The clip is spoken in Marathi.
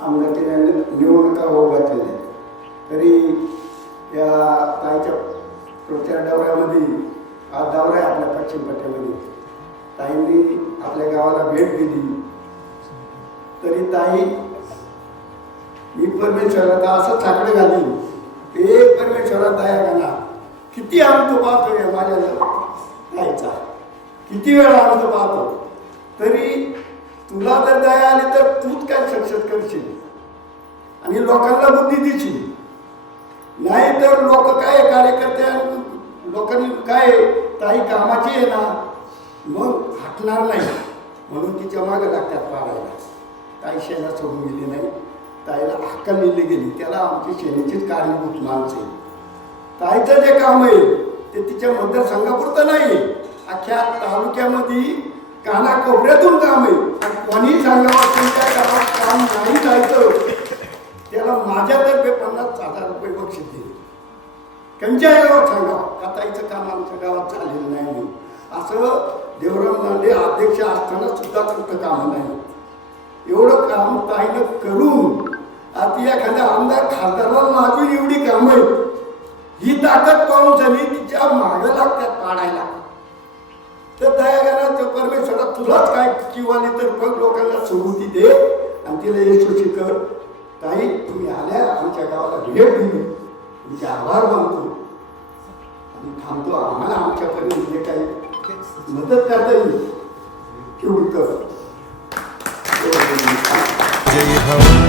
आमदारकीने निवडणुका होऊ घातलेल्या तरी या ताईच्या प्रचार दौऱ्यामध्ये हा दौरा आहे आपल्या पश्चिम पट्ट्यामध्ये. ताईंनी आपल्या गावाला भेट दिली. तरी ताई मी परमेश्वराला तर असं चाकडे घाली ते परमेश्वरात दया घाला. किती आमचं पाहतो या माझ्या ताईचा. किती वेळा आमचं पाहतो तरी तुला तर दया तर द्यायची आणि लोकांना बुद्धी द्यायची नाही तर लोक काय कार्यकर्त्या लोकांनी काय ताई कामाची आहे ना मग हटणार नाही. म्हणून तिच्यामागे लागतात पाडायला ताई शेणा सोडून गेली नाही. ताईला हक्कलेली गेली. त्याला आमची शेणीचीच कारणीभूत माणसं आहे ताईचं जे काम आहे ते तिच्या मतदारसंघापुरतं नाही. अख्ख्या तालुक्यामध्ये कानाकोपऱ्यातून काम आहे. आणि कोणीही सांगावं नाही जायचं. त्याला माझ्यातर्फे पन्नास हजार रुपये बक्षीस दिले. त्यांच्या गावात सांगा का काम आमच्या गावात झालेलं नाही. म्हणून असं देवराम लांडे अध्यक्ष असताना सुद्धा कुठं काम नाही एवढं काम काही करून आता एखाद्या आमदार खासदाराला माझी एवढी कामं आहेत. ही ताकद पाहून झाली तिच्या मागं लागतात पाडायला. तर दयागाराचं परमेश्वरा तुलाच काय किंवा तर बघ लोकांना सुरुती दे. तिला यशस्वी कर. ताई तुम्ही आल्या आमच्या गावाला भेट दिली. तुमचे आभार मानतो. आणि थांबतो. आम्हाला आमच्यापर्यंत जे काही मदत करता येईल. तेवढी कर जय हो.